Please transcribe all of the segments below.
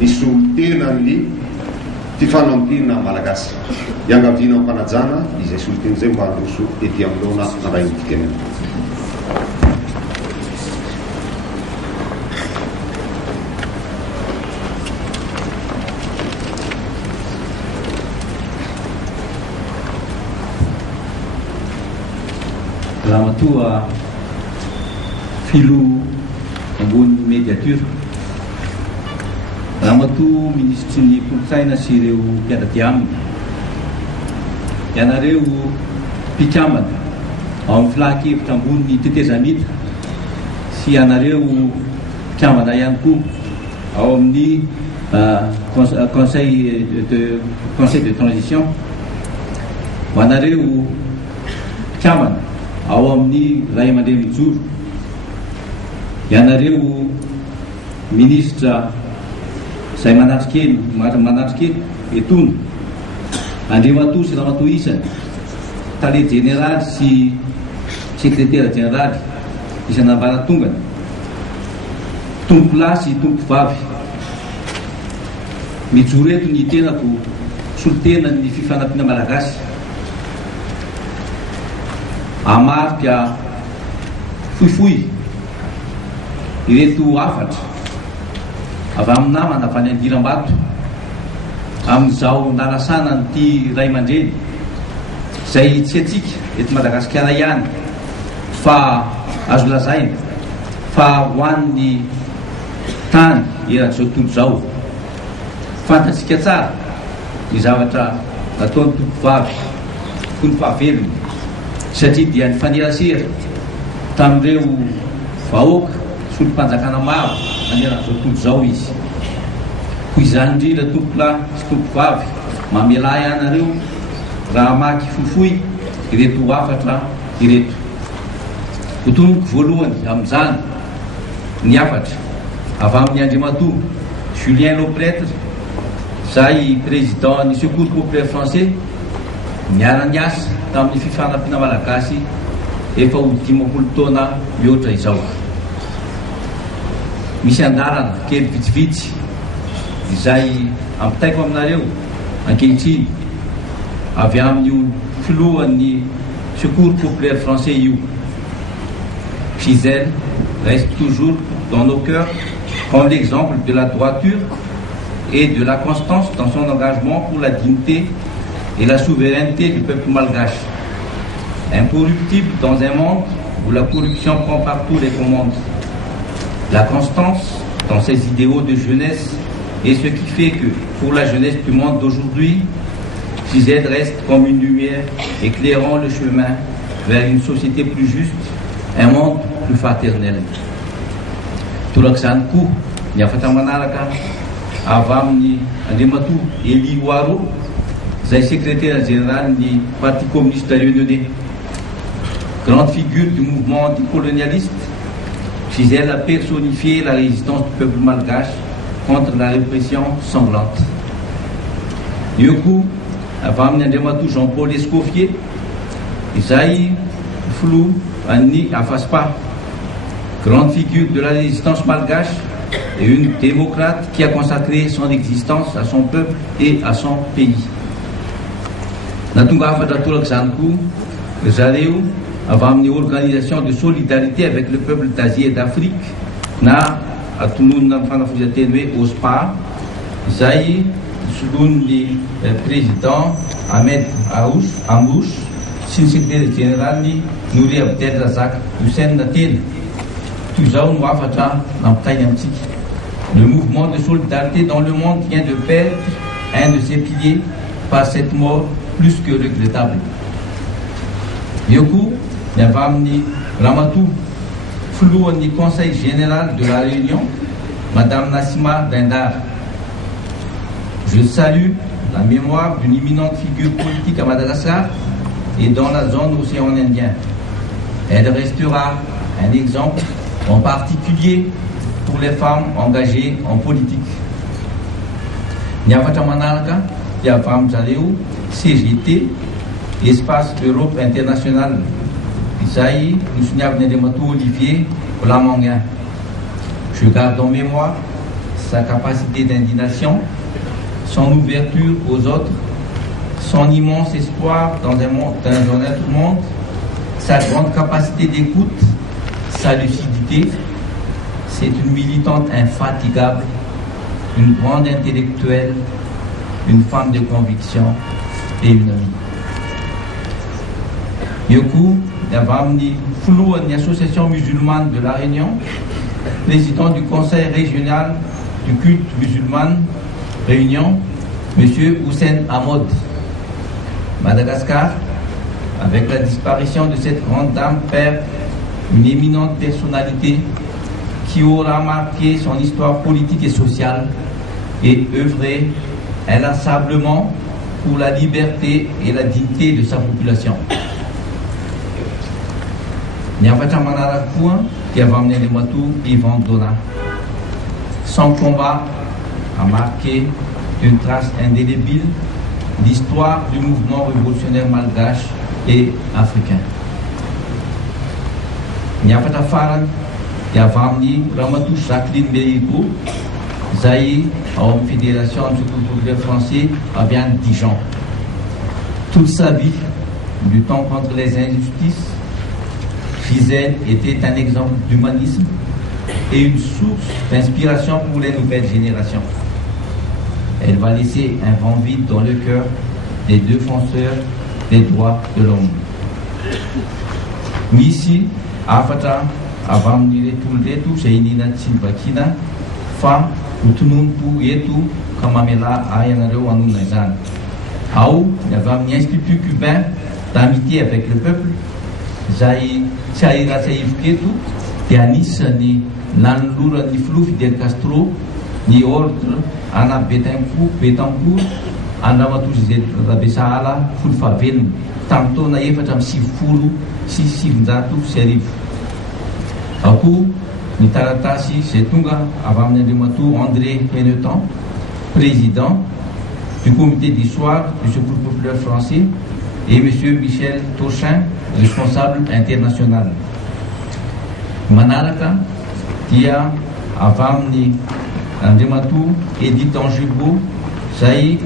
ny solitenany fifanampiana malagasy iangaviana ampanajana izay soliteny zay mba androso ety aminona naray nitikany. Raha matoa filo ambony médiature, raha matoa ministry ny kolotsaina sy ireo mpiaraty aminy, ianareo mpikambana ao amin'ny filahan-kevitra ambony ny tetezamita sy ianareo mpikambana ihany koa ao amin'ny conseil de transition, ho anareo mpikambana ao amin'ny ray aman-dreny mijoro, ianareo ministra izay manatrikely etony Andriamatoa sy Ramatoa isany, tale général sy secrétaire général isany ambaratongana, tompo lahy sy tompo vavy, mijoro eto ny tenako solitena ny fifanampiana malagasy, amarika fohifohy ireto afatra avy amin'ny namana avy any Andiram-bato amin'izao nalasana nyty ray aman-dreny izay tsy atsika eto Madagasikara ihany fa azo lazaina fa ho an'ny tany eran'izao tontolo izao. Fantatsika tsara ny zavatra nataon'ny tompovavy toy ny fahavelony, satria dia ny fanerasera tamin'ireo vahoaka solom-panjakana maro maneran'izao tontolo izao izy. Ho izany indrindra tompolahy sy tompovavy mamela ianareo raha maky fohifohy ireto afatra ireto. Ho tonoko voalohany amin'izany ny afatra avy amin'ny Andriamatoa Julien Lopretre, izay président ny Secours Populaire Français, niara-niasa tamin'ny fifanampiana malagasy efa ho 15 taona mihoatra izao. Misy andarana kely vitsivitsy izay ampitaiko aminareo ankehitriny avy amin'io filohan'ny Secours Populaire Français io. Gisèle reste toujours dans nos cœurs comme l'exemple de la droiture et de la constance dans son engagement pour la dignité et la souveraineté du peuple malgache. Incorruptible dans un monde où la corruption prend partout les commandes. La constance dans ses idéaux de jeunesse est ce qui fait que, pour la jeunesse du monde d'aujourd'hui, Gisèle reste comme une lumière éclairant le chemin vers une société plus juste, un monde plus fraternel. Tolak'izany koa ny afatra manaraka avy amin'ny Andriamatoa Elie Hoareau, izay secrétaire général du Parti communiste réunionnais. Grande figure du mouvement anticolonialiste, Gisèle a personnifié la résistance du peuple malgache contre la répression sanglante. Io koa avy amin'ny Andriamatoa Jean-Paul Escoffier, izay flou Annie Afaspa, grande figure de la résistance malgache et une démocrate qui a consacré son existence à son peuple et à son pays. Natonga afatra tolak'izany koa zareo avy amin'ny organisation de solidarité avec le peuple d'Asie et d'Afrique, na atononona amin'ny fanafozan-teny hoe OSPA, izay soloin'ny président Ahmed Amrouche sy ny secrétaire général ny Nouri Abdel Razak Hussein Natena. Tout ça no afatra nampitainy amintsika. Le mouvement de solidarité dans le monde vient de perdre un de ses piliers par cette mort plus que regrettable. Yoku avy amin'ny Ramatoa filohan'ny Conseil général de la Réunion, Madame Nassima Dindar. Je salue la mémoire d'une éminente figure politique à Madagascar et dans la zone océan Indien. Elle restera un exemple, en particulier pour les femmes engagées en politique. Ny afatra manaraka dia avy amin'zareo CGT, Espace Europe International, izay nosoniavin'ny Andriamatoa Olivier Bolamanguin. Je garde en mémoire sa capacité d'indignation, son ouverture aux autres, son immense espoir dans un autre monde, sa grande capacité d'écoute, sa lucidité. C'est une militante infatigable, une grande intellectuelle, une femme de conviction et une amie. Yoku, Davamni Foulou, une association musulmane de La Réunion, président du conseil régional du culte musulman Réunion, M. Hussein Ahmad. Madagascar, avec la disparition de cette grande dame, perd une éminente personnalité qui aura marqué son histoire politique et sociale et œuvré inlassablement pour la liberté et la dignité de sa population. Nyafata Manarakoua, qui a amené les Matou, Yvan Dona. Son combat a marqué d'une trace indélébile l'histoire du mouvement révolutionnaire malgache et africain. Nyafata Faran, qui a amené Ramatou Jacqueline Bérigo, Zaï, en Fédération du Secours populaire français, à bien Dijon. Toute sa vie, luttant contre les injustices, Gisèle était un exemple d'humanisme et une source d'inspiration pour les nouvelles générations. Elle va laisser un grand vide dans le cœur des défenseurs des droits de l'homme. Ici, Afata, avant de tout, c'est une initiative femme, ou tout le monde pour y tout, comme Amela Ayanaro Anou Nazan. Aou, il y avait un institut cubain d'amitié avec le peuple. Zai Chaira Saïf Ketu, Tianis, ni Nanlura, ni Flou, Fidel Castro, ni Ordre, Anna Betancourt, Anna Matouzi, la Bessala, Fulfavel, tantôt Naïfatam Sifoulou, Sisivzatu, Serif. Aku, ni Taratasi, Setunga, avant de Matou, André Penetan, président du comité d'histoire du Secours populaire français, et M. Michel Tochin, responsable international. Manaraka, qui a avamni Andematou, Edith Angebo, Saïd,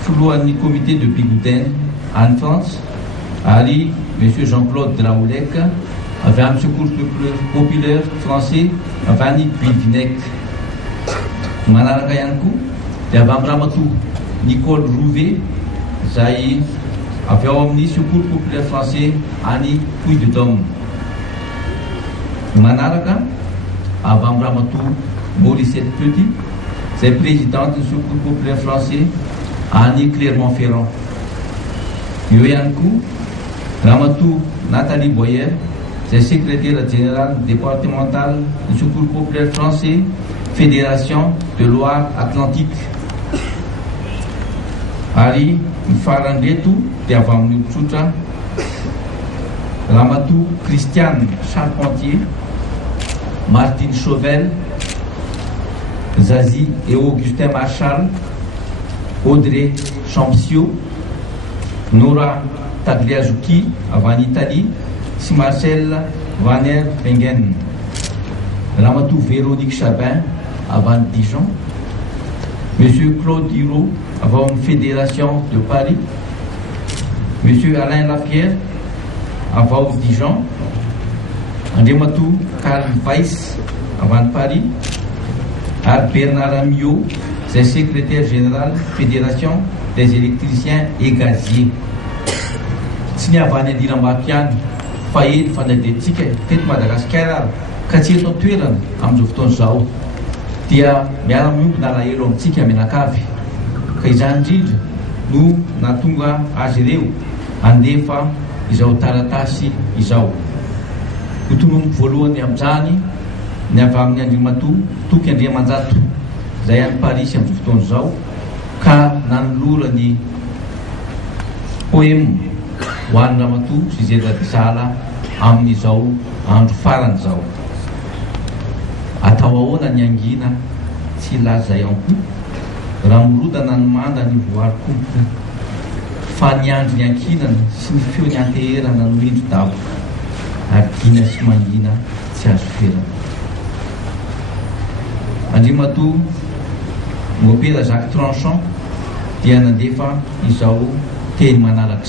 Foulouani comité de Bigouden, en France, Ali, M. Jean-Claude Draoulec, avec un secours populaire français, Avani Pilvinec. Manaraka Yankou, Yavam Ramatou, Nicole Rouvet, Saïd, avec Omni Secours populaire français, Annie Puy de Dom. Manaraka, avant Ramatou, Maurice Petit, c'est présidente du Secours populaire français, Annie Clermont-Ferrand. Yoyankou, Ramatou Nathalie Boyer, c'est secrétaire générale départementale du Secours populaire français, Fédération de Loire-Atlantique. Ali Farandetou, Diavam Nutsutra, Ramatou Christiane Charpentier, Martine Chauvel, Zazie et Augustin Marchal, Audrey Champsio, Nora Tagliazuki, avant Italie, Marcel Vaner Pengen, Ramatou Véronique Chabin, avant Dijon, Monsieur Claude Hiro, avant une fédération de Paris, Monsieur Alain Lapierre, avant Dijon, Andematou Karl Weiss, avant Paris, Bernard Amiot, c'est secrétaire général Fédération des électriciens et gaziers. Signa Vané Dilambakian, Fayed, Fanade Ticket, Tête Madagascar, Katir Totueran, Amzofton Zao, Tia, Mialamuk Nalaelom Tika Menakavi, Kaizanjid, nous, Natunga, Agireu, Andefa, Isao Taratasi, Isao. Tout le monde volo Niamzani, Niavam Niamatu, tout qui est Manzatu, Zayan Paris, Amzofton Zao, Ka Nanlura ni Poem, Wan Ramatu, Sizeda Sala, Amni Zao, Andrew Faran Zao. Atawaona Nyangina, Sila Zayanku, Ramruda Nanmanda ni Voarku, Fanyan Yankinan, Sinfio Nyanteira Nanuid Dao, Arkina Simangina, Siasfera. Andimatu, Mopera Jacques Tranchant dia nandefa izao teny manaraka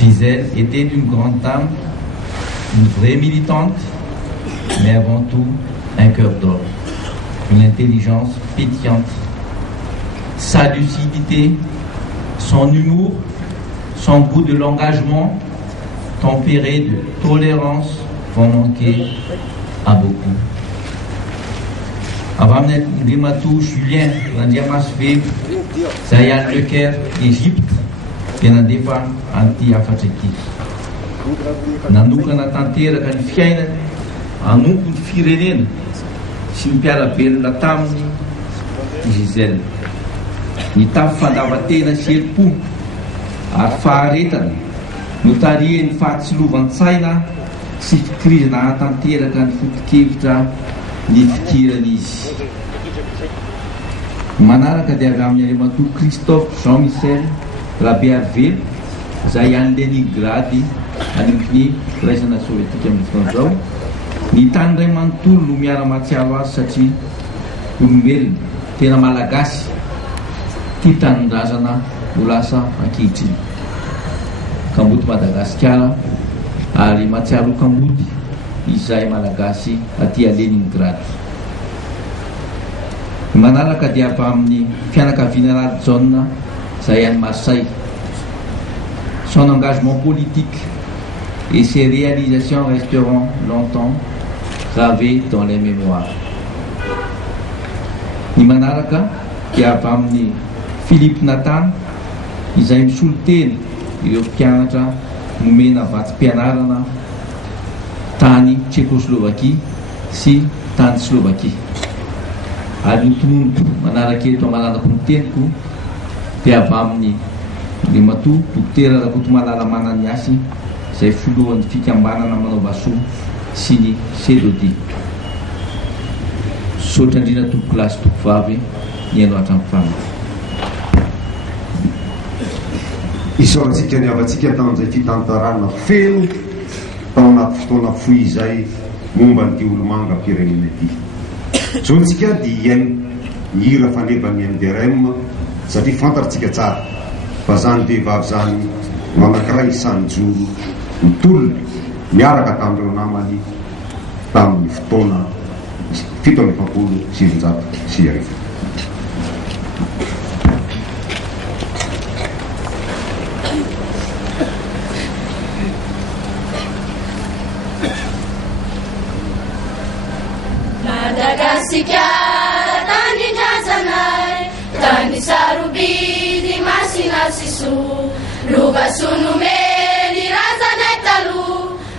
Gisèle était une grande dame, une vraie militante, mais avant tout un cœur d'or, une intelligence pétillante. Sa lucidité, son humour, son goût de l'engagement, tempéré de tolérance, vont manquer à beaucoup. Avant de Rimatou, Julien, Randiamas Feb, Zayan Leker, Égypte, tena defa anty afatraky nanokana tanteraka ny fiainana anompo ny firenena sy ny mpiarabelona taminy Gisèle nitafy fandavatena sy helpo ary faharetana no tarihany fahatsilovan-tsaina sy fikirizana hatanteraka ny foto-kevitra ny fikirana izy manaraka dia avy amin'ny Andriamatoa Christophe Jean-Michel Rabe Arvelo izay any Leningrady anivon'ny firaisana sovietika amin'izao zao ny tany iray manontolo no miara-matsiaro azy satria olombelona tena malagasy tia tanindrazana ho lasa ankehitriny Kambody Madagasikara ary matsiaro Kambody izay malagasy aty a Leningrady. Manaraka dia avy amin'ny fianakaviana Radjon izay any Marseille. Son engagement politique et ses réalisations resteront longtemps gravées dans les mémoires. Ny manaraka dia avy amin'ny Philippe Nathan izay misolo teny ireo mpianatra nomena vatim-pianarana tany Tchécoslovaquie sy tany Slovaquie. Ary notononoko manaraka eto manaraka ny teniko dia avy amin'ny Andriamatoa Dokotera Rakotomalala Mananiasy izay filohan'ny fikambanana manaova soa sy ny CEDOD. Saotra indrindra tompo-kilasy tompo-vavy ny haino hatramin'ny family. Isaorantsika ny avatsika tamin'izay fitantarana feno tao anaty fotoana fohy izay momba ny olo-manga am-pirenena ity. Zontsika dia hira fanevany MDRM satria fantatritsika tsara fa zany vehivavy zany manankiray isan'n'joro mitolona miaraka tamin'ireo namany tamin'ny fotoana 750 Madagasikara tany drazanay tany sarobidy masina siso lovasonomeny razanay talo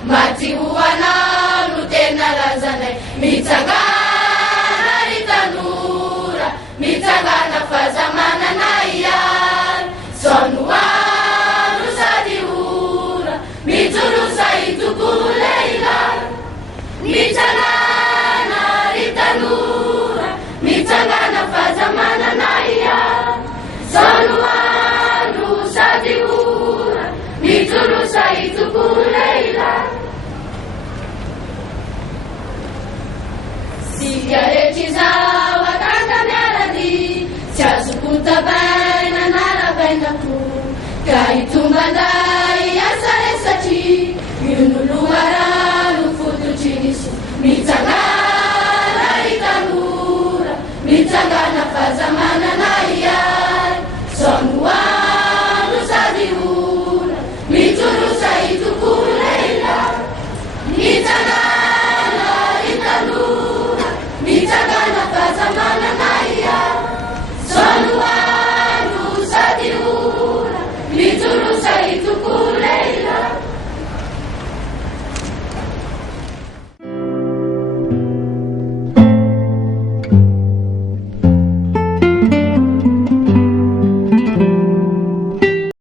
maty hoanao no tena razanay mitsangana ry tanora mitsangana fazamanana iary sonoano sady ora mijorosa itokolo leilay mitsangana mitsangana fazamanana iary sonoano sady ora mijorosa itokolo leilay sika rehetra izao akanga miarady tsy azoko tabaina narabainako ka itombanda